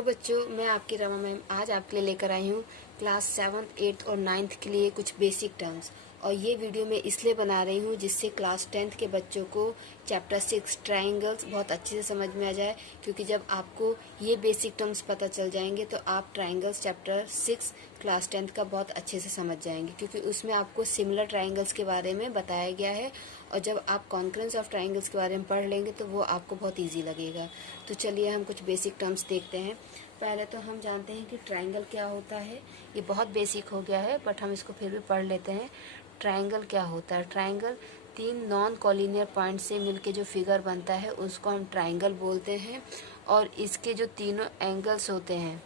Hello बच्चों, मैं आपकी रमा मैम आज आपके लिए लेकर आई हूँ क्लास 7th, 8th और 9th के लिए कुछ बेसिक टर्म्स। और ये वीडियो मैं इसलिए बना रही हूँ जिससे क्लास 10th के बच्चों को चैप्टर 6 ट्रायंगल्स बहुत अच्छे से समझ में आ जाए, क्योंकि जब आपको ये बेसिक टर्म्स पता चल जाएंगे तो आप ट्रायंगल्स चैप्टर 6 क्लास 10th का बहुत अच्छे से समझ जाएंगे, क्योंकि उसमें आपको सिमिलर ट्रायंगल्स के बारे में बताया गया है। और जब आप कॉन्करेंस ऑफ ट्रायंगल्स के बारे में पढ़ लेंगे तो वो आपको बहुत ईजी लगेगा। तो चलिए हम कुछ बेसिक टर्म्स देखते हैं। पहले तो हम जानते हैं कि ट्रायंगल क्या होता है। ये बहुत बेसिक हो गया है बट हम इसको फिर भी पढ़ लेते हैं। ट्रायंगल क्या होता है? ट्रायंगल 3 नॉन कॉलिनियर पॉइंट से मिलके जो फिगर बनता है उसको हम ट्रायंगल बोलते हैं। और इसके जो तीनों एंगल्स होते हैं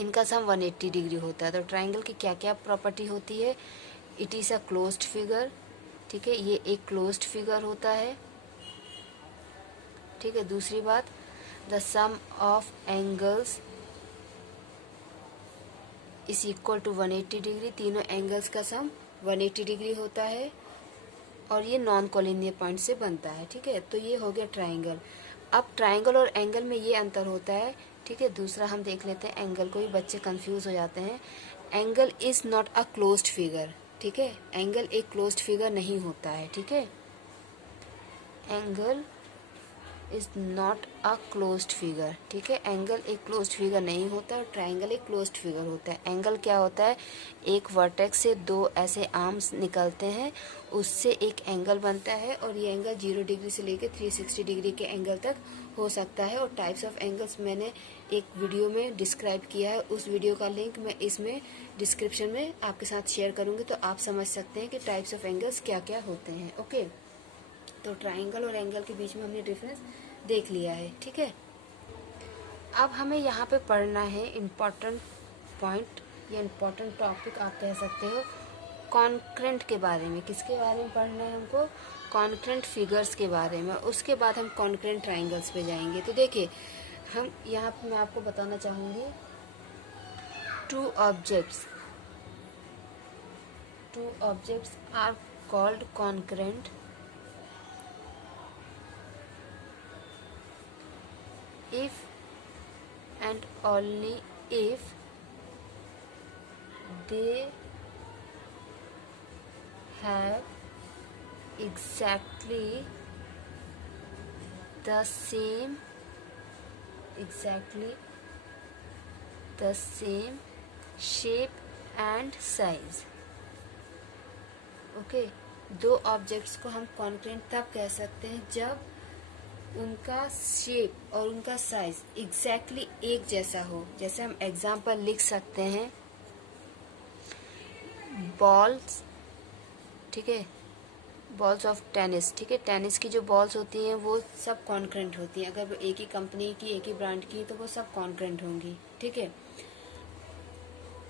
इनका सम 180 डिग्री होता है। तो ट्रायंगल की क्या क्या प्रॉपर्टी होती है? It is a closed figure. ठीक है, ये एक क्लोज्ड फिगर होता है। ठीक है, दूसरी बात, the sum of angles is equal to 180 degree. तीनों एंगल्स का सम 180 डिग्री होता है और ये नॉन कॉलिनियर पॉइंट से बनता है। ठीक है, तो ये हो गया ट्रायंगल। अब ट्रायंगल और एंगल में ये अंतर होता है। ठीक है, दूसरा हम देख लेते हैं एंगल को, भी बच्चे कंफ्यूज हो जाते हैं। Angle is not a closed figure. ठीक है, एंगल एक क्लोज्ड फिगर नहीं होता है। ठीक है, angle is not a closed figure. ठीक है, एंगल एक क्लोज्ड फिगर नहीं होता और ट्रायंगल एक क्लोज्ड फिगर होता है। एंगल क्या होता है? एक वर्टेक्स से दो ऐसे आर्म्स निकलते हैं, उससे एक एंगल बनता है और ये एंगल 0 डिग्री से लेकर 360 डिग्री के एंगल तक हो सकता है। और टाइप्स ऑफ एंगल्स मैंने एक वीडियो में डिस्क्राइब किया है, उस वीडियो का लिंक मैं इसमें डिस्क्रिप्शन में आपके साथ शेयर करूँगी, तो आप समझ सकते हैं कि टाइप्स ऑफ एंगल्स क्या क्या होते हैं। ओके, तो ट्रायंगल और एंगल के बीच में हमने डिफरेंस देख लिया है। ठीक है, अब हमें यहाँ पे पढ़ना है इम्पोर्टेंट पॉइंट या इम्पोर्टेंट टॉपिक आप कह सकते हो, कॉन्करेंट के बारे में। किसके बारे में पढ़ना है हमको? कॉन्करेंट फिगर्स के बारे में। उसके बाद हम कॉन्करेंट ट्रायंगल्स पे जाएंगे। तो देखिए, हम यहाँ पे मैं आपको बताना चाहूँगी two objects are called concurrent if and only if they have exactly the same shape and size. Okay, दो ऑब्जेक्ट्स को हम कॉन्करेंट तब कह सकते हैं जब उनका शेप और उनका साइज एग्जैक्टली एक जैसा हो। जैसे हम एग्जांपल लिख सकते हैं, बॉल्स। ठीक है, बॉल्स ऑफ टेनिस। ठीक है, टेनिस की जो बॉल्स होती हैं वो सब कॉन्करेंट होती हैं। अगर वो एक ही कंपनी की, एक ही ब्रांड की तो वो सब कॉन्करेंट होंगी। ठीक है,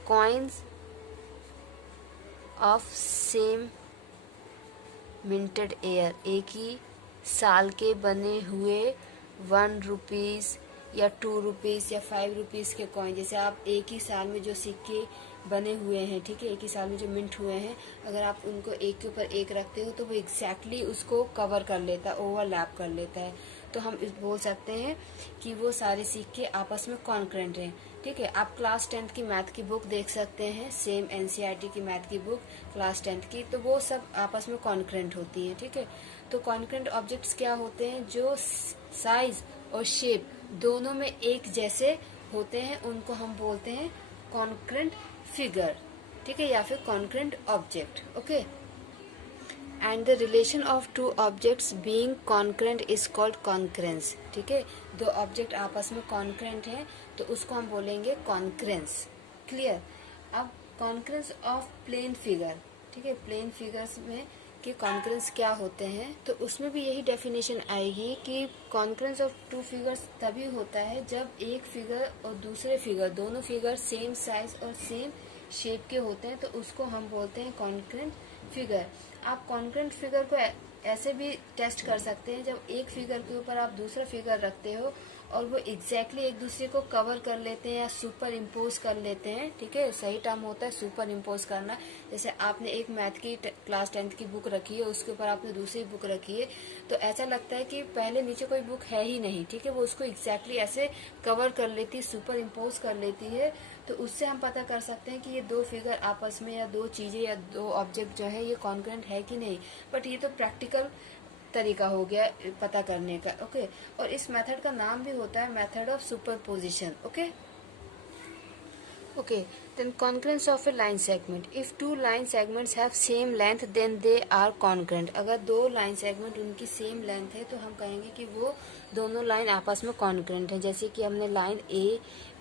coins of same minted year, एक ही साल के बने हुए 1 रुपीज़ या 2 रुपीज़ या 5 रुपीज़ के कॉइन। जैसे आप एक ही साल में जो सिक्के बने हुए हैं, ठीक है, एक ही साल में जो मिंट हुए हैं, अगर आप उनको एक के ऊपर एक रखते हो तो वो एग्जैक्टली उसको कवर कर लेता है, ओवरलैप कर लेता है। तो हम इस बोल सकते हैं कि वो सारे सिक्के आपस में कॉन्करेंट हैं। ठीक है, आप क्लास 10th की मैथ की बुक देख सकते हैं, सेम एनसीईआरटी की मैथ की बुक क्लास 10th की, तो वो सब आपस में कॉन्करेंट होती हैं। ठीक है, तो कॉन्करेंट ऑब्जेक्ट्स क्या होते हैं? जो साइज और शेप दोनों में एक जैसे होते हैं, उनको हम बोलते हैं कॉन्करेंट फिगर। ठीक है, या फिर concurrent object. Okay, and the relation of two objects being concurrent is called concurrence. ठीक है, दो ऑब्जेक्ट आपस में कॉन्करेंट हैं तो उसको हम बोलेंगे कॉन्करेंस। क्लियर? अब कॉन्करेंस ऑफ प्लेन फिगर। ठीक है, प्लेन फिगर्स में कि कॉन्करेंस क्या होते हैं, तो उसमें भी यही डेफिनेशन आएगी कि कॉन्करेंस ऑफ टू फिगर्स तभी होता है जब एक फिगर और दूसरे फिगर, दोनों फिगर सेम साइज और सेम शेप के होते हैं, तो उसको हम बोलते हैं कॉन्करेंट फिगर। आप कॉन्करेंट फिगर को ऐसे भी टेस्ट कर सकते हैं, जब एक फिगर के ऊपर आप दूसरा फिगर रखते हो और वो एग्जैक्टली एक दूसरे को कवर कर लेते हैं या सुपर इम्पोज कर लेते हैं, ठीक है। सही टर्म होता है सुपर इम्पोज करना। जैसे आपने एक मैथ की क्लास 10th की बुक रखी है, उसके ऊपर आपने दूसरी बुक रखी है, तो ऐसा लगता है कि पहले नीचे कोई बुक है ही नहीं, ठीक है। वो उसको एग्जैक्टली ऐसे कवर कर लेती है, सुपर इम्पोज कर लेती है। तो उससे हम पता कर सकते हैं कि ये दो फिगर आपस में या दो चीजें या दो ऑब्जेक्ट जो है ये कॉन्ग्रुएंट है कि नहीं। बट ये तो प्रैक्टिकल तरीका हो गया पता करने का, ओके। और इस मेथड का नाम भी होता है method of superposition, okay. Okay, then congruence of a line segment. If two line segments have same length, then they are congruent. अगर दो line segment उनकी same length है तो हम कहेंगे कि वो दोनों लाइन आपस में congruent है। जैसे कि हमने लाइन A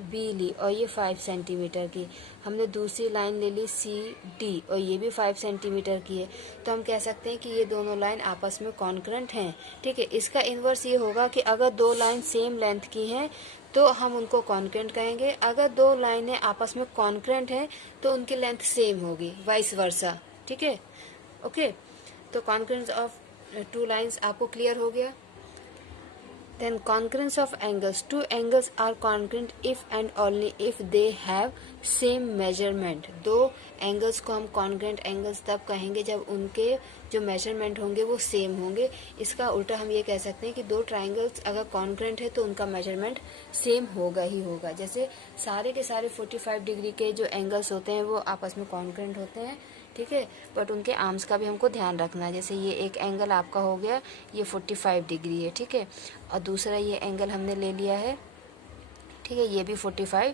B ली और ये 5 सेंटीमीटर की, हमने दूसरी लाइन ले ली C D और ये भी 5 सेंटीमीटर की है, तो हम कह सकते हैं कि ये दोनों लाइन आपस में congruent हैं, ठीक है। इसका इन्वर्स ये होगा कि अगर दो लाइन सेम लेंथ की हैं तो हम उनको कॉन्ग्रुएंट कहेंगे। अगर दो लाइनें आपस में कॉन्ग्रुएंट हैं तो उनकी लेंथ सेम होगी, वाइस वर्सा, ठीक है, ओके। तो कॉन्ग्रुएंस ऑफ टू लाइंस आपको क्लियर हो गया। Then congruence of angles. Two angles are congruent if and only if they have same measurement. दो एंगल्स को हम congruent angles तब कहेंगे जब उनके जो मेजरमेंट होंगे वो सेम होंगे। इसका उल्टा हम ये कह सकते हैं कि दो ट्राइंगल्स अगर congruent है तो उनका मेजरमेंट सेम होगा ही होगा। जैसे सारे के सारे 45 डिग्री के जो एंगल्स होते हैं वो आपस में congruent होते हैं, ठीक है। बट उनके आर्म्स का भी हमको ध्यान रखना है। जैसे ये एक एंगल आपका हो गया, ये 45 डिग्री है, ठीक है, और दूसरा ये एंगल हमने ले लिया है, ठीक है, ये भी 45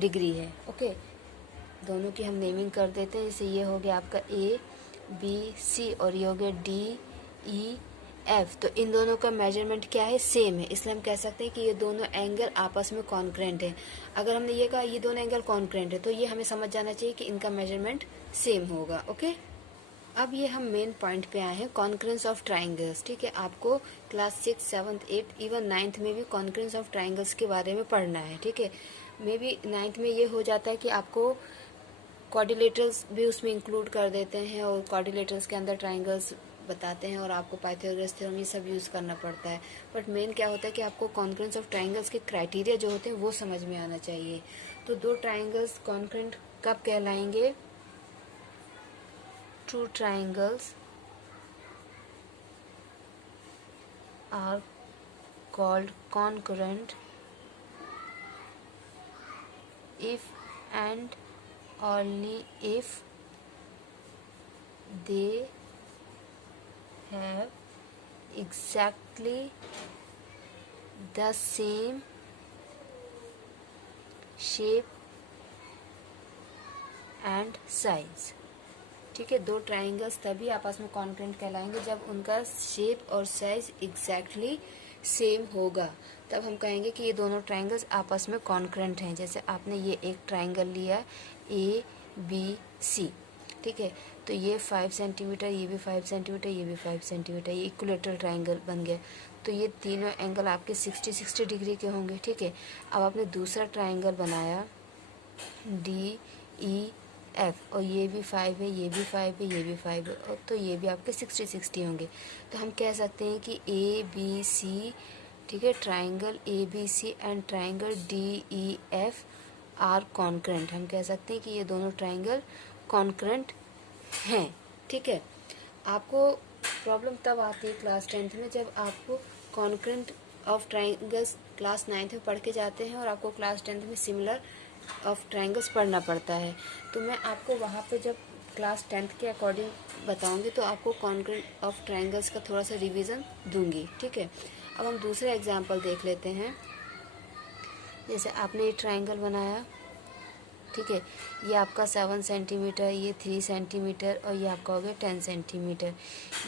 डिग्री है, ओके। दोनों की हम नेमिंग कर देते हैं। जैसे ये हो गया आपका ABC और ये हो गया DEF। तो इन दोनों का मेजरमेंट क्या है, सेम है, इसलिए हम कह सकते हैं कि ये दोनों एंगल आपस में कॉन्ग्रुएंट है। अगर हमने ये कहा ये दोनों एंगल कॉन्ग्रुएंट है तो ये हमें समझ जाना चाहिए कि इनका मेजरमेंट सेम होगा, ओके। अब ये हम मेन पॉइंट पे आए हैं, कॉन्ग्रुएंस ऑफ ट्राइंगल्स, ठीक है। आपको क्लास 6, 7, 8 इवन 9th में भी कॉन्ग्रुएंस ऑफ ट्राइंगल्स के बारे में पढ़ना है, ठीक है। मे बी 9th में ये हो जाता है कि आपको क्वाड्रिलेटरल्स भी उसमें इंक्लूड कर देते हैं और क्वाड्रिलेटरल्स के अंदर ट्राइंगल्स बताते हैं और आपको पाइथागोरस थ्योरम ये सब यूज़ करना पड़ता है। बट मेन क्या होता है कि आपको कॉन्ग्रुएंस ऑफ ट्राइंगल्स के क्राइटेरिया जो होते हैं वो समझ में आना चाहिए। तो दो ट्राइंगल्स कॉन्ग्रुएंट कब कहलाएंगे, two triangles are called congruent if and only if they have exactly the same shape and size, ठीक है। दो ट्राइंगल्स तभी आपस में कॉन्ग्रुएंट कहलाएंगे जब उनका शेप और साइज एग्जैक्टली सेम होगा, तब हम कहेंगे कि ये दोनों ट्राइंगल्स आपस में कॉन्ग्रुएंट हैं। जैसे आपने ये एक ट्राइंगल लिया ABC, ठीक है, तो ये 5 सेंटीमीटर, ये भी 5 सेंटीमीटर, ये भी 5 सेंटीमीटर, ये इक्विलेटरल ट्राइंगल बन गया। तो ये तीनों एंगल आपके 60 डिग्री के होंगे, ठीक है। अब आपने दूसरा ट्राइंगल बनाया DEF और ये भी 5 है, ये भी 5 है, ये भी 5 है, और तो ये भी आपके 60 होंगे। तो हम कह सकते हैं कि ABC, ठीक है, triangle ABC and triangle DEF are congruent. हम कह सकते हैं कि ये दोनों ट्राइंगल कॉन्ग्रुएंट हैं, ठीक है। आपको प्रॉब्लम तब आती है क्लास 10th में जब आपको congruent of triangles class 9th में पढ़ के जाते हैं और आपको क्लास 10th में सिमिलर ऑफ ट्राइंगल्स पढ़ना पड़ता है। तो मैं आपको वहाँ पे जब क्लास 10th के अकॉर्डिंग बताऊंगी तो आपको कॉन्ग्रुएंट ऑफ ट्राइंगल्स का थोड़ा सा रिवीजन दूंगी, ठीक है। अब हम दूसरा एग्जांपल देख लेते हैं। जैसे आपने ये ट्राइंगल बनाया, ठीक है, ये आपका 7 सेंटीमीटर, ये 3 सेंटीमीटर और ये आपका हो गया 10 सेंटीमीटर,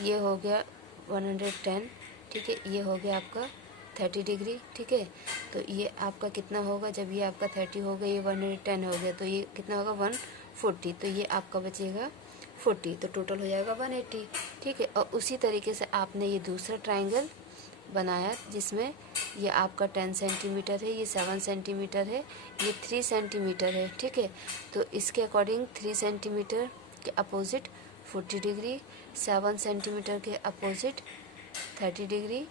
ये हो गया 110, ठीक है, ये हो गया आपका 30 डिग्री, ठीक है। तो ये आपका कितना होगा, जब ये आपका 30 हो गया, ये 110 हो गया, तो ये कितना होगा 140, तो ये आपका बचेगा 40, तो टोटल हो जाएगा 180, ठीक है। और उसी तरीके से आपने ये दूसरा ट्राइंगल बनाया जिसमें ये आपका 10 सेंटीमीटर है, ये 7 सेंटीमीटर है, ये 3 सेंटीमीटर है, ठीक है। तो इसके अकॉर्डिंग 3 सेंटीमीटर के अपोजिट 40 डिग्री, 7 सेंटीमीटर के अपोजिट 30 डिग्री,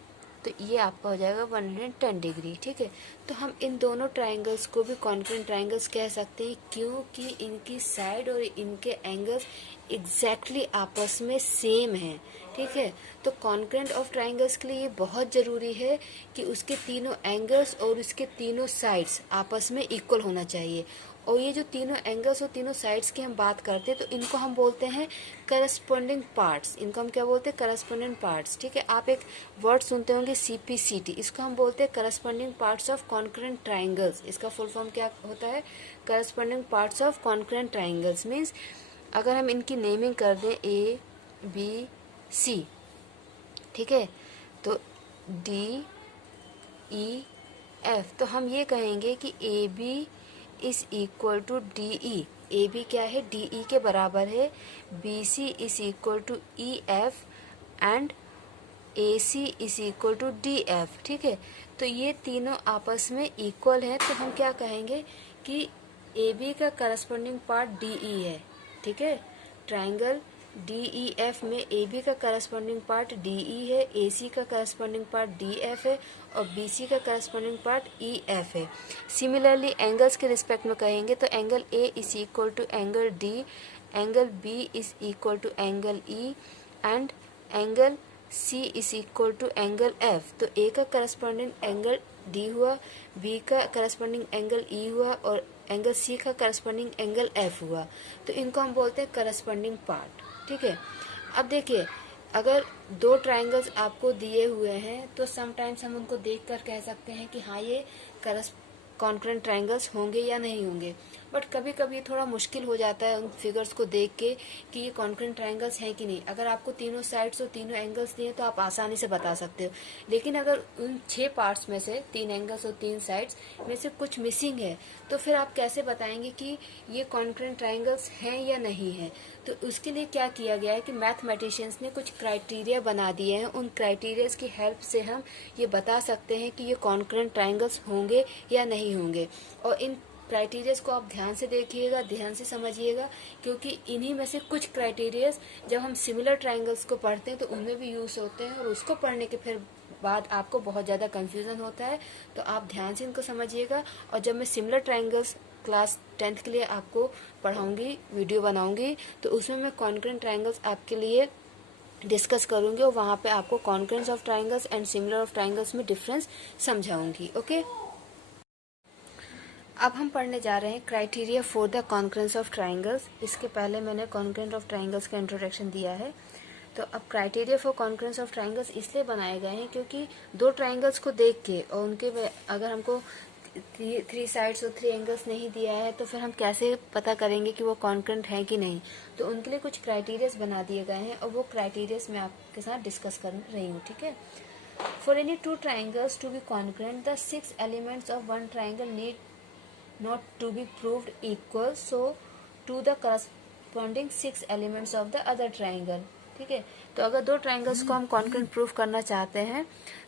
तो ये आपका हो जाएगा 110 डिग्री। ठीक है, तो हम इन दोनों ट्राइंगल्स को भी कॉन्क्रेंट ट्राइंगल्स कह सकते हैं क्योंकि इनकी साइड और इनके एंगल्स एग्जैक्टली आपस में सेम हैं। ठीक है, तो कॉन्क्रेंट ऑफ ट्राइंगल्स के लिए ये बहुत ज़रूरी है कि उसके तीनों एंगल्स और उसके तीनों साइड्स आपस में इक्वल होना चाहिए। और ये जो तीनों एंगल्स और तीनों साइड्स की हम बात करते हैं तो इनको हम बोलते हैं करस्पॉन्डिंग पार्ट्स। इनको हम क्या बोलते हैं? Corresponding parts. ठीक है, आप एक वर्ड सुनते होंगे CPCT, इसको हम बोलते हैं corresponding parts of congruent triangles. इसका फुल फॉर्म क्या होता है? Corresponding parts of congruent triangles means अगर हम इनकी नेमिंग कर दें ABC, ठीक है, तो DEF, तो हम ये कहेंगे कि AB is equal to DE। AB क्या है? DE के बराबर है। BC is equal to EF and AC is equal to DF। ठीक है, तो ये तीनों आपस में इक्वल हैं, तो हम क्या कहेंगे कि AB का करस्पॉन्डिंग पार्ट DE है। ठीक है, ट्राइंगल DEF में AB का करस्पॉन्डिंग पार्ट DE है, AC का करस्पॉन्डिंग पार्ट DF है और BC का करस्पॉन्डिंग पार्ट EF है। सिमिलरली एंगल्स के रिस्पेक्ट में कहेंगे तो angle A is equal to angle D, angle B is equal to angle E and angle C is equal to angle F। तो A का करस्पॉन्डिंग एंगल D हुआ, B का corresponding angle E हुआ और angle C का corresponding angle F हुआ। तो इनको हम बोलते हैं करस्पॉन्डिंग पार्ट। ठीक है, अब देखिए अगर दो ट्राइंगल्स आपको दिए हुए हैं तो समटाइम्स हम उनको देखकर कह सकते हैं कि हाँ ये कॉन्क्रेंट ट्राइंगल्स होंगे या नहीं होंगे, बट कभी कभी थोड़ा मुश्किल हो जाता है उन फिगर्स को देख के कि ये कॉन्क्रेंट ट्राइंगल्स हैं कि नहीं। अगर आपको तीनों साइड्स और तीनों एंगल्स दिए तो आप आसानी से बता सकते हो, लेकिन अगर उन 6 पार्ट्स में से 3 एंगल्स और 3 साइड्स में से कुछ मिसिंग है तो फिर आप कैसे बताएंगे कि ये कॉन्क्रेंट ट्राइंगल्स हैं या नहीं है। तो उसके लिए क्या किया गया है कि मैथमेटिशियंस ने कुछ क्राइटेरिया बना दिए हैं। उन क्राइटेरियाज की हेल्प से हम ये बता सकते हैं कि ये कॉन्क्रेंट ट्राइंगल्स होंगे या नहीं होंगे। और इन क्राइटेरियाज को आप ध्यान से देखिएगा, ध्यान से समझिएगा, क्योंकि इन्हीं में से कुछ क्राइटेरियाज जब हम सिमिलर ट्राइंगल्स को पढ़ते हैं तो उनमें भी यूज़ होते हैं और उसको पढ़ने के फिर बाद आपको बहुत ज़्यादा कंफ्यूजन होता है। तो आप ध्यान से इनको समझिएगा। और जब मैं सिमिलर ट्राइंगल्स क्लास 10th के लिए आपको पढ़ाऊंगी, वीडियो बनाऊंगी, तो उसमें मैं कॉन्क्रेंट ट्राइंगल्स आपके लिए डिस्कस करूंगी और वहाँ पे आपको कॉन्क्रेंस of triangles and similar of triangles में डिफरेंस समझाऊंगी। ओके, अब हम पढ़ने जा रहे हैं criteria for the कॉन्क्रेंस of triangles. इसके पहले मैंने कॉन्क्रेंस ऑफ ट्राइंगल्स का इंट्रोडक्शन दिया है। तो अब क्राइटेरिया फॉर कॉन्क्रेंस ऑफ ट्राइंगल्स इसलिए बनाए गए हैं क्योंकि दो ट्राइंगल्स को देख के और उनके अगर हमको 3 साइड्स और 3 एंगल्स नहीं दिया है तो फिर हम कैसे पता करेंगे कि वो कॉन्क्रेंट है कि नहीं। तो उनके लिए कुछ क्राइटेरियाज बना दिए गए हैं और वो क्राइटेरियाज मैं आपके साथ डिस्कस कर रही हूँ। ठीक है, for any 2 triangles to be congruent the 6 elements of one triangle need not to be proved equal so to the corresponding 6 elements of the other triangle। ठीक है, तो अगर दो ट्राइंगल्स को हम कॉन्क्रेंट प्रूव करना चाहते हैं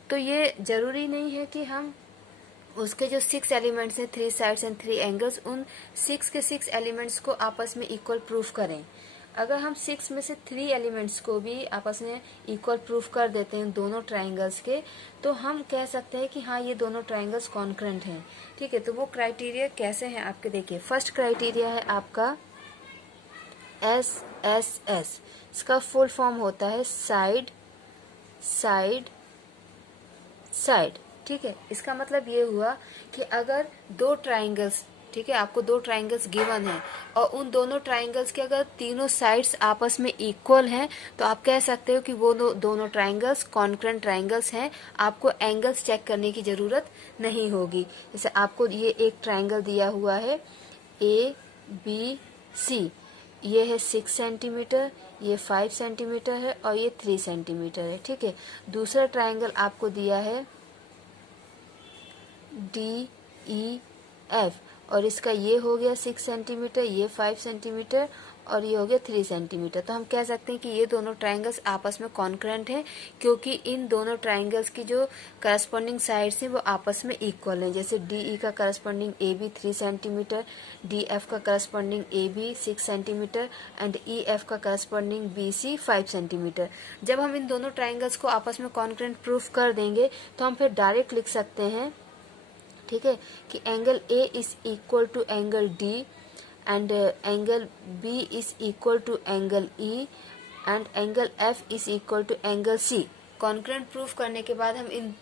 तो ये जरूरी नहीं है कि हम उसके जो 6 एलिमेंट्स हैं, 3 साइड्स एंड 3 एंगल्स, उन 6 के 6 एलिमेंट्स को आपस में इक्वल प्रूफ करें। अगर हम 6 में से 3 एलिमेंट्स को भी आपस में इक्वल प्रूफ कर देते हैं दोनों ट्राइंगल्स के, तो हम कह सकते हैं कि हाँ ये दोनों ट्राइंगल्स कॉन्क्रेंट हैं। ठीक है, तो वो क्राइटेरिया कैसे हैं आपके देखिए। फर्स्ट क्राइटेरिया है आपका SSS। इसका फुल फॉर्म होता है साइड साइड साइड। ठीक है, इसका मतलब ये हुआ कि अगर दो ट्राइंगल्स, ठीक है, आपको दो ट्राइंगल्स गिवन है और उन दोनों ट्राइंगल्स के अगर तीनों साइड्स आपस में इक्वल हैं तो आप कह सकते हो कि वो दोनों ट्राइंगल्स कॉन्क्रेंट ट्राइंगल्स हैं। आपको एंगल्स चेक करने की ज़रूरत नहीं होगी। जैसे आपको ये एक ट्राइंगल दिया हुआ है ABC, ये है 6 सेंटीमीटर, ये 5 सेंटीमीटर है और ये 3 सेंटीमीटर है। ठीक है, दूसरा ट्राइंगल आपको दिया है DEF और इसका ये हो गया 6 सेंटीमीटर, ये 5 सेंटीमीटर और ये हो गया 3 सेंटीमीटर। तो हम कह सकते हैं कि ये दोनों ट्राइंगल्स आपस में कॉन्करेंट हैं, क्योंकि इन दोनों ट्राइंगल्स की जो करस्पॉन्डिंग साइड्स हैं वो आपस में इक्वल हैं। जैसे DE का करस्पॉन्डिंग AB 3 सेंटीमीटर, DF का corresponding AB 6 centimetre and EF का करस्पॉन्डिंग BC 5 सेंटीमीटर। जब हम इन दोनों ट्राइंगल्स को आपस में कॉन्करेंट प्रूफ कर देंगे तो हम फिर डायरेक्ट लिख सकते हैं, ठीक है, कि angle A is equal to angle D and angle B is equal to angle E and angle F is equal to angle C। Congruent proof करने के बाद हम इन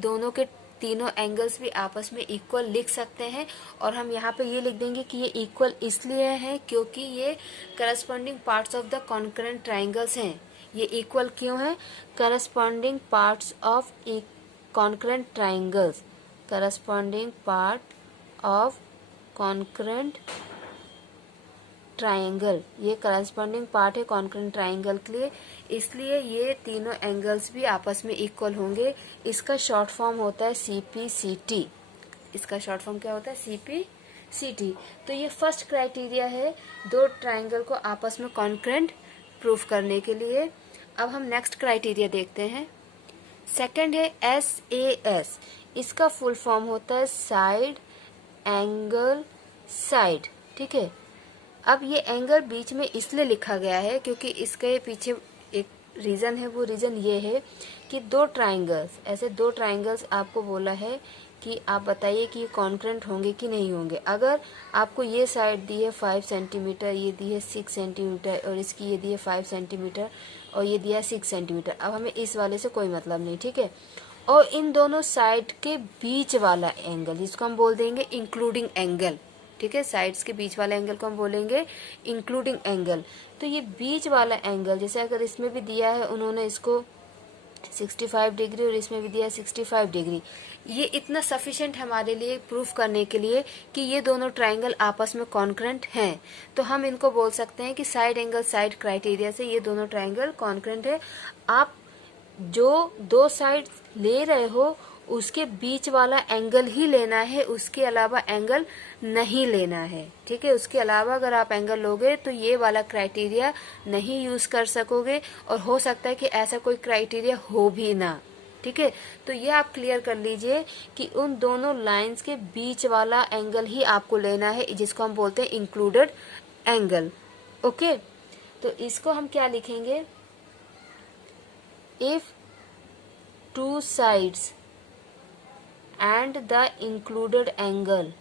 दोनों के तीनों एंगल्स भी आपस में इक्वल लिख सकते हैं, और हम यहाँ पे ये लिख देंगे कि ये इक्वल इसलिए है क्योंकि ये corresponding parts of the concurrent triangles हैं। ये इक्वल क्यों है? Corresponding parts of concurrent triangles, corresponding part of concurrent triangle, ये करस्पॉन्डिंग पार्ट है कॉन्करेंट ट्राइंगल के लिए, इसलिए ये तीनों एंगल्स भी आपस में इक्वल होंगे। इसका शॉर्ट फॉर्म होता है CPCT। इसका शॉर्ट फॉर्म क्या होता है? CPCT। तो ये फर्स्ट क्राइटेरिया है दो ट्राइंगल को आपस में कॉन्करेंट प्रूफ करने के लिए। अब हम नेक्स्ट क्राइटेरिया देखते हैं। सेकंड है SAS। इसका फुल फॉर्म होता है साइड एंगल साइड, ठीक है। अब ये एंगल बीच में इसलिए लिखा गया है क्योंकि इसके पीछे एक रीज़न है। वो रीज़न ये है कि दो ट्राइंगल्स, ऐसे दो ट्राइंगल्स आपको बोला है कि आप बताइए कि ये कॉन्करेंट होंगे कि नहीं होंगे। अगर आपको ये साइड दी है 5 सेंटीमीटर, ये दी है 6 सेंटीमीटर और इसकी ये दी है 5 सेंटीमीटर और ये दिया है 6 सेंटीमीटर, अब हमें इस वाले से कोई मतलब नहीं, ठीक है। और इन दोनों साइड के बीच वाला एंगल, जिसको हम बोल देंगे इंक्लूडिंग एंगल, ठीक है। साइड्स के बीच वाला एंगल को हम बोलेंगे इंक्लूडिंग एंगल। तो ये बीच वाला एंगल, जैसे अगर इसमें भी दिया है उन्होंने इसको 65 डिग्री और इसमें भी दिया है 65 डिग्री, ये इतना सफिशिएंट हमारे लिए प्रूफ करने के लिए कि ये दोनों ट्राइंगल आपस में कॉन्करेंट हैं। तो हम इनको बोल सकते हैं कि साइड एंगल साइड क्राइटेरिया से ये दोनों ट्राइंगल कॉन्करेंट है। आप जो दो साइड ले रहे हो उसके बीच वाला एंगल ही लेना है, उसके अलावा एंगल नहीं लेना है, ठीक है। उसके अलावा अगर आप एंगल लोगे तो ये वाला क्राइटेरिया नहीं यूज कर सकोगे और हो सकता है कि ऐसा कोई क्राइटेरिया हो भी ना, ठीक है। तो ये आप क्लियर कर लीजिए कि उन दोनों लाइंस के बीच वाला एंगल ही आपको लेना है, जिसको हम बोलते हैं इंक्लूडेड एंगल, ओके। तो इसको हम क्या लिखेंगे? If two sides and the included angle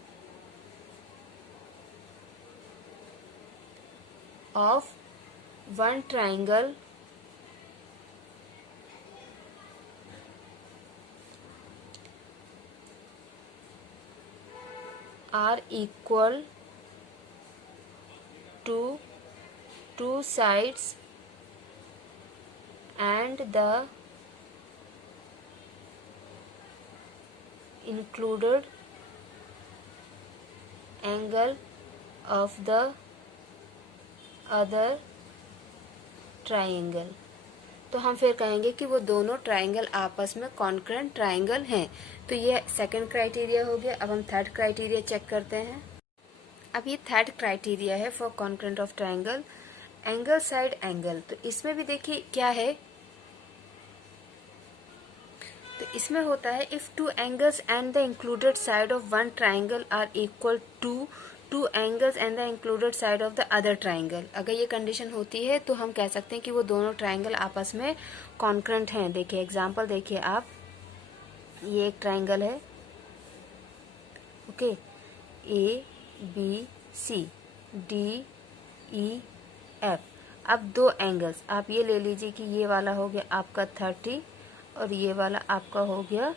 of one triangle are equal to two sides and the included angle of the other triangle, तो हम फिर कहेंगे कि वो दोनों ट्राइंगल आपस में कॉन्करेंट ट्राइंगल हैं। तो ये सेकंड क्राइटेरिया हो गया। अब हम थर्ड क्राइटेरिया चेक करते हैं। अब ये थर्ड क्राइटेरिया है for concurrent of triangle, angle side angle. तो इसमें भी देखिए क्या है, तो इसमें होता है if two angles and the included side of one triangle are equal to two angles and the included side of the other triangle. अगर ये कंडीशन होती है तो हम कह सकते हैं कि वो दोनों ट्राइंगल आपस में कॉन्करेंट हैं। देखिए एग्जांपल देखिए आप, ये एक ट्राइंगल है, ओके, ABC DEF। अब दो एंगल्स आप ये ले लीजिए कि ये वाला हो गया आपका 30 और ये वाला आपका हो गया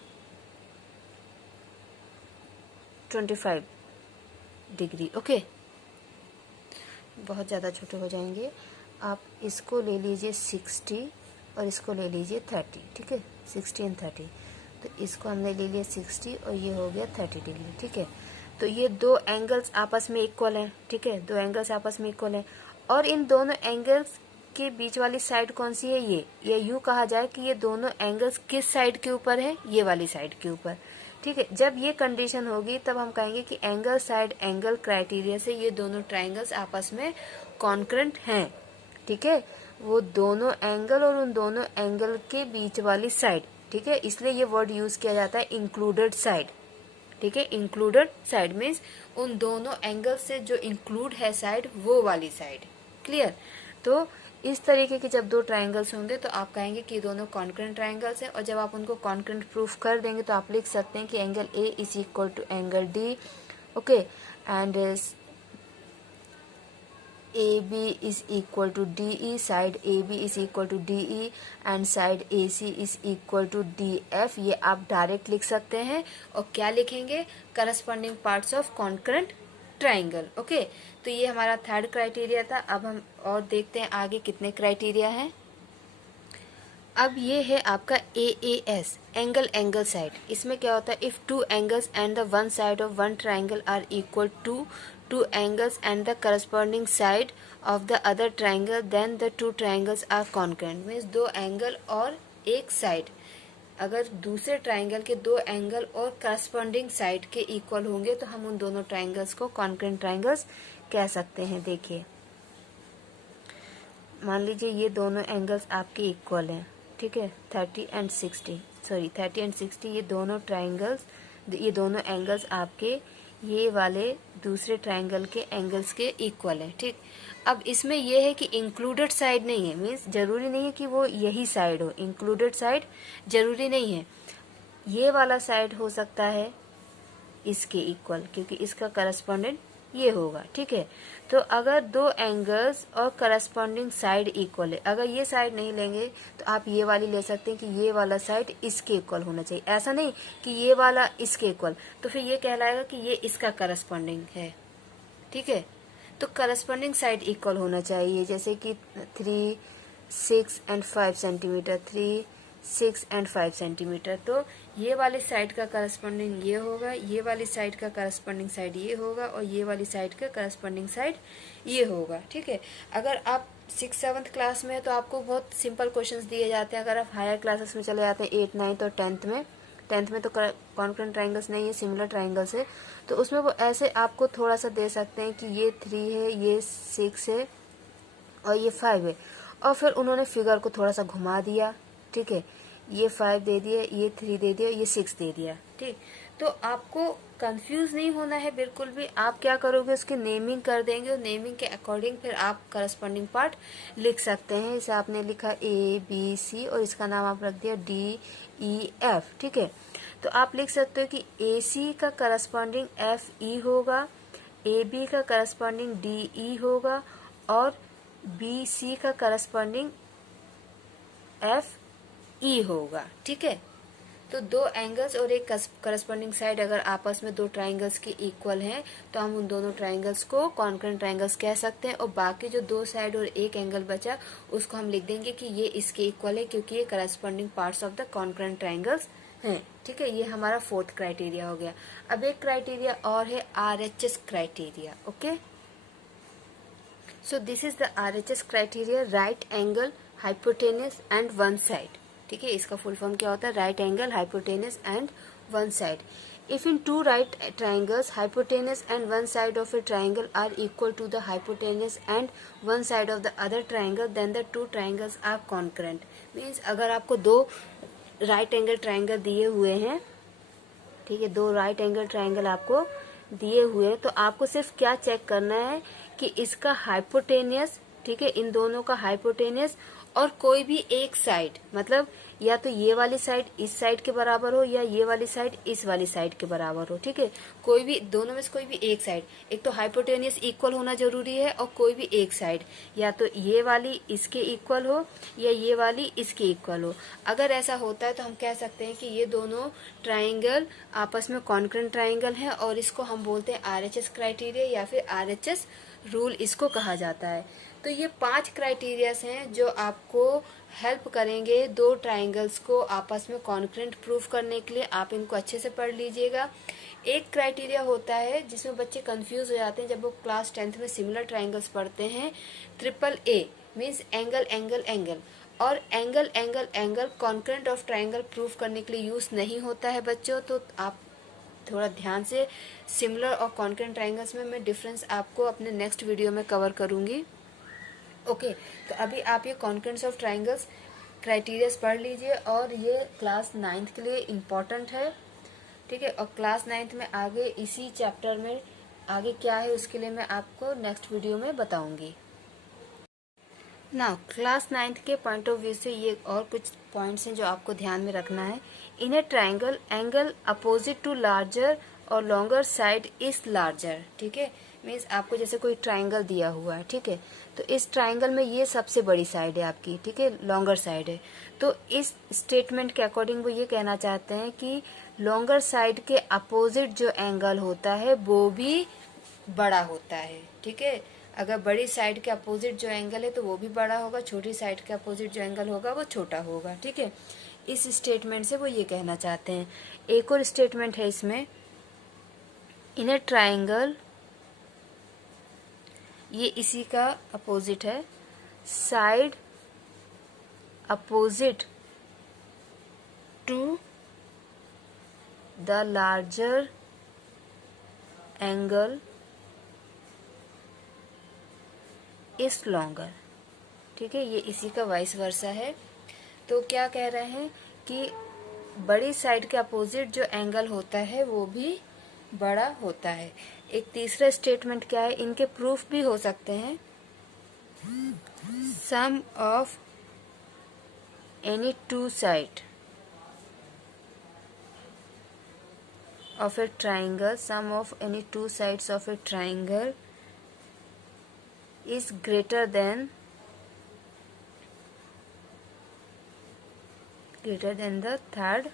25 डिग्री, ओके। बहुत ज़्यादा छोटे हो जाएंगे। आप इसको ले लीजिए 60 और इसको ले लीजिए 30, ठीक है, 60 एंड 30। तो इसको हमने ले लिया 60 और ये हो गया 30 डिग्री, ठीक है। तो ये दो एंगल्स आपस में इक्वल हैं, ठीक है, दो एंगल्स आपस में इक्वल हैं। और इन दोनों एंगल्स के बीच वाली साइड कौन सी है? ये यूं कहा जाए कि ये दोनों एंगल्स किस साइड के ऊपर है? ये वाली साइड के ऊपर, ठीक ठीक है। जब ये कंडीशन होगी तब हम कहेंगे कि एंगल साइड एंगल क्राइटेरिया से ये दोनों ट्राइंगल्स आपस में कॉन्करेंट हैं, ठीक है। वो दोनों एंगल और उन दोनों एंगल के बीच वाली साइड, ठीक है, इसलिए ये वर्ड यूज किया जाता है इंक्लूडेड साइड, ठीक है। इंक्लूडेड साइड मीन्स उन दोनों एंगल से जो इंक्लूड है साइड, वो वाली साइड। क्लियर। तो इस तरीके के जब दो ट्राइंगल्स होंगे तो आप कहेंगे कि दोनों कॉन्करेंट ट्राइंगल्स हैं, और जब आप उनको कॉन्करेंट प्रूफ कर देंगे तो आप लिख सकते हैं कि angle A is equal to angle D, okay, and AB is equal to DE, side AB is equal to DE and side AC is equal to DF। ये आप डायरेक्ट लिख सकते हैं। और क्या लिखेंगे? Corresponding parts of concurrent triangle, okay. तो ये हमारा थर्ड क्राइटेरिया था। अब हम और देखते हैं आगे कितने क्राइटेरिया हैं। अब ये है आपका AAS, एंगल एंगल साइड। इसमें क्या होता है? If two angles and the one side of one triangle are equal to two angles and the corresponding side of the other triangle then the two triangles are congruent. Means दो angle और एक side, अगर दूसरे triangle के दो angle और corresponding side के equal होंगे तो हम उन दोनों ट्राइंगल्स को कॉन्करेंट ट्राइंगल्स कह सकते हैं। देखिए, मान लीजिए ये दोनों एंगल्स आपके इक्वल हैं, ठीक है, 30 एंड 60, ये दोनों ट्राइंगल्स, ये दोनों एंगल्स आपके ये वाले दूसरे ट्राइंगल के एंगल्स के इक्वल है, ठीक। अब इसमें यह है कि इंक्लूडेड साइड नहीं है, मीन्स जरूरी नहीं है कि वो यही साइड हो, इंक्लूडेड साइड जरूरी नहीं है। ये वाला साइड हो सकता है इसके इक्वल, क्योंकि इसका करस्पॉन्डेंट ये होगा, ठीक है। तो अगर दो एंगल्स और करस्पॉन्डिंग साइड इक्वल है, अगर ये साइड नहीं लेंगे तो आप ये वाली ले सकते हैं कि ये वाला साइड इसके इक्वल होना चाहिए। ऐसा नहीं कि ये वाला इसके इक्वल, तो फिर ये कहलाएगा कि ये इसका करस्पॉन्डिंग है, ठीक है। तो करस्पॉन्डिंग साइड इक्वल होना चाहिए, जैसे कि 3, 6 एंड 5 सेंटीमीटर, 3, 6 एंड 5 सेंटीमीटर। तो ये वाली साइड का करस्पॉन्डिंग ये होगा, ये वाली साइड का करस्पॉन्डिंग साइड ये होगा, और ये वाली साइड का करस्पॉन्डिंग साइड ये होगा, ठीक है। अगर आप 6th-7th क्लास में है तो आपको बहुत सिंपल क्वेश्चंस दिए जाते हैं। अगर आप हायर क्लासेस में चले जाते हैं 8th, 9th और 10th में तो कॉन्करेंट ट्राइंगल्स नहीं है, सिमिलर ट्राइंगल्स है, तो उसमें वो ऐसे आपको थोड़ा सा दे सकते हैं कि ये 3 है, ये 6 है और ये 5 है, और फिर उन्होंने फिगर को थोड़ा सा घुमा दिया, ठीक है, ये 5 दे दिया, ये 3 दे दिया, ये 6 दे दिया, ठीक। तो आपको कंफ्यूज नहीं होना है बिल्कुल भी। आप क्या करोगे, उसकी नेमिंग कर देंगे, और नेमिंग के अकॉर्डिंग फिर आप करस्पॉन्डिंग पार्ट लिख सकते हैं। इसे आपने लिखा ABC और इसका नाम आप रख दिया DEF, ठीक है। तो आप लिख सकते हो कि AC का करस्पॉन्डिंग FE होगा, AB का करस्पॉन्डिंग DE होगा, और BC का करस्पॉन्डिंग FE होगा, ठीक है। तो दो एंगल्स और एक करस्पॉन्डिंग साइड अगर आपस में दो ट्राइंगल्स के इक्वल हैं तो हम उन दोनों ट्राइंगल्स को कॉन्करेंट ट्राइंगल्स कह सकते हैं। और बाकी जो दो साइड और एक एंगल बचा उसको हम लिख देंगे कि ये इसके इक्वल है, क्योंकि ये corresponding parts of the concurrent triangles हैं, ठीक है। ये हमारा 4th क्राइटेरिया हो गया। अब एक क्राइटेरिया और है RHS criteria, okay. So this is the RHS criteria, right angle, hypotenuse and one side, ठीक है। इसका फुल फॉर्म क्या होता है? Right angle, hypotenuse and one side. If in two right triangles hypotenuse and one side of a triangle are equal to the hypotenuse and one side of the other triangle then the two triangles are congruent. Means अगर आपको दो right angle triangle दिए हुए हैं, ठीक है, दो right angle triangle आपको दिए हुए, तो आपको सिर्फ क्या चेक करना है कि इसका हाइपोटेनियस, ठीक है, इन दोनों का हाइपोटेनियस और कोई भी एक साइड, मतलब या तो ये वाली साइड इस साइड के बराबर हो या ये वाली साइड इस वाली साइड के बराबर हो, ठीक है। कोई भी दोनों में से कोई भी एक साइड, एक तो हाइपोटेनियस इक्वल होना जरूरी है, और कोई भी एक साइड या तो ये वाली इसके इक्वल हो या ये वाली इसके इक्वल हो। अगर ऐसा होता है तो हम कह सकते हैं कि ये दोनों ट्राइंगल आपस में कॉन्करेंट ट्राइंगल है, और इसको हम बोलते हैं RHS क्राइटेरिया या फिर RHS रूल इसको कहा जाता है। तो ये 5 क्राइटेरियाज हैं जो आपको हेल्प करेंगे दो ट्राइंगल्स को आपस में कॉन्करेंट प्रूफ करने के लिए। आप इनको अच्छे से पढ़ लीजिएगा। एक क्राइटेरिया होता है जिसमें बच्चे कंफ्यूज हो जाते हैं जब वो क्लास 10th में सिमिलर ट्राइंगल्स पढ़ते हैं, AAA means angle angle angle, और angle angle angle concurrent of triangle proof करने के लिए यूज नहीं होता है बच्चों। तो आप थोड़ा ध्यान से सिमिलर और कॉन्करेंट ट्राइंगल्स में मैं डिफरेंस आपको अपने नेक्स्ट वीडियो में कवर करूँगी। ओके, तो अभी आप ये कॉन्करेंट्स ऑफ ट्राइंगल्स क्राइटेरियाज पढ़ लीजिए और ये क्लास 9th के लिए इम्पॉर्टेंट है, ठीक है। और क्लास 9th में आगे इसी चैप्टर में आगे क्या है उसके लिए मैं आपको नेक्स्ट वीडियो में बताऊंगी। ना क्लास 9th के पॉइंट ऑफ व्यू से ये और कुछ पॉइंट्स हैं जो आपको ध्यान में रखना है। In a triangle angle opposite to larger और लॉन्गर साइड इज लार्जर, ठीक है। मीन्स आपको जैसे कोई ट्राइंगल दिया हुआ है, ठीक है, तो इस ट्राइंगल में ये सबसे बड़ी साइड है आपकी, ठीक है, लॉन्गर साइड है। तो इस स्टेटमेंट के अकॉर्डिंग वो ये कहना चाहते हैं कि लॉन्गर साइड के अपोजिट जो एंगल होता है वो भी बड़ा होता है, ठीक है। अगर बड़ी साइड के अपोजिट जो एंगल है तो वो भी बड़ा होगा, छोटी साइड के अपोजिट जो एंगल होगा वो छोटा होगा, ठीक है। इस स्टेटमेंट से वो ये कहना चाहते हैं। एक और स्टेटमेंट है इसमें, इन ए ट्राइंगल, ये इसी का अपोजिट है, side opposite to the larger angle is longer, ठीक है। ये इसी का वाइस वर्सा है। तो क्या कह रहे हैं कि बड़ी साइड के अपोजिट जो एंगल होता है वो भी बड़ा होता है। एक तीसरा स्टेटमेंट क्या है, इनके प्रूफ भी हो सकते हैं। Sum of any two side of a triangle, sum of any two sides of a triangle is greater than the third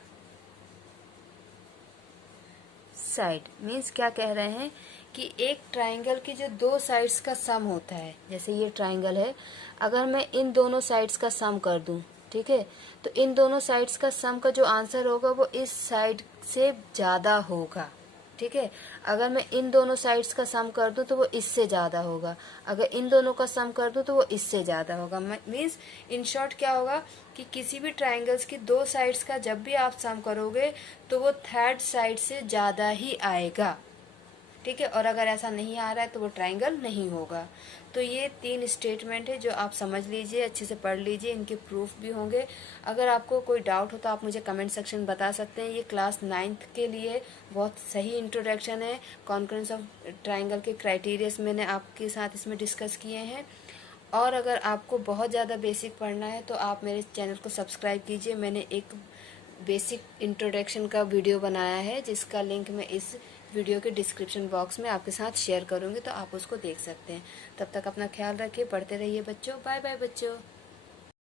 side. Means क्या कह रहे हैं कि एक ट्राइंगल की जो दो साइड्स का सम होता है, जैसे ये ट्राइंगल है, अगर मैं इन दोनों साइड्स का सम कर दूं, ठीक है, तो इन दोनों साइड्स का सम का जो आंसर होगा वो इस साइड से ज्यादा होगा, ठीक है। अगर मैं इन दोनों साइड्स का सम कर दूं तो वो इससे ज्यादा होगा, अगर इन दोनों का सम कर दूं तो वो इससे ज्यादा होगा। मीन्स इन शॉर्ट क्या होगा कि किसी भी ट्राइंगल्स की दो साइड्स का जब भी आप सम करोगे तो वो थर्ड साइड से ज्यादा ही आएगा, ठीक है। और अगर ऐसा नहीं आ रहा है तो वो ट्राइंगल नहीं होगा। तो ये 3 स्टेटमेंट है जो आप समझ लीजिए, अच्छे से पढ़ लीजिए, इनके प्रूफ भी होंगे। अगर आपको कोई डाउट हो तो आप मुझे कमेंट सेक्शन में बता सकते हैं। ये क्लास 9th के लिए बहुत सही इंट्रोडक्शन है। कॉन्करेंस ऑफ ट्राइंगल के क्राइटेरियाज मैंने आपके साथ इसमें डिस्कस किए हैं। और अगर आपको बहुत ज़्यादा बेसिक पढ़ना है तो आप मेरे चैनल को सब्सक्राइब कीजिए। मैंने एक बेसिक इंट्रोडक्शन का वीडियो बनाया है जिसका लिंक मैं इस वीडियो के डिस्क्रिप्शन बॉक्स में आपके साथ शेयर करूंगी, तो आप उसको देख सकते हैं। तब तक अपना ख्याल रखिए, पढ़ते रहिए बच्चों। बाय बाय बच्चों।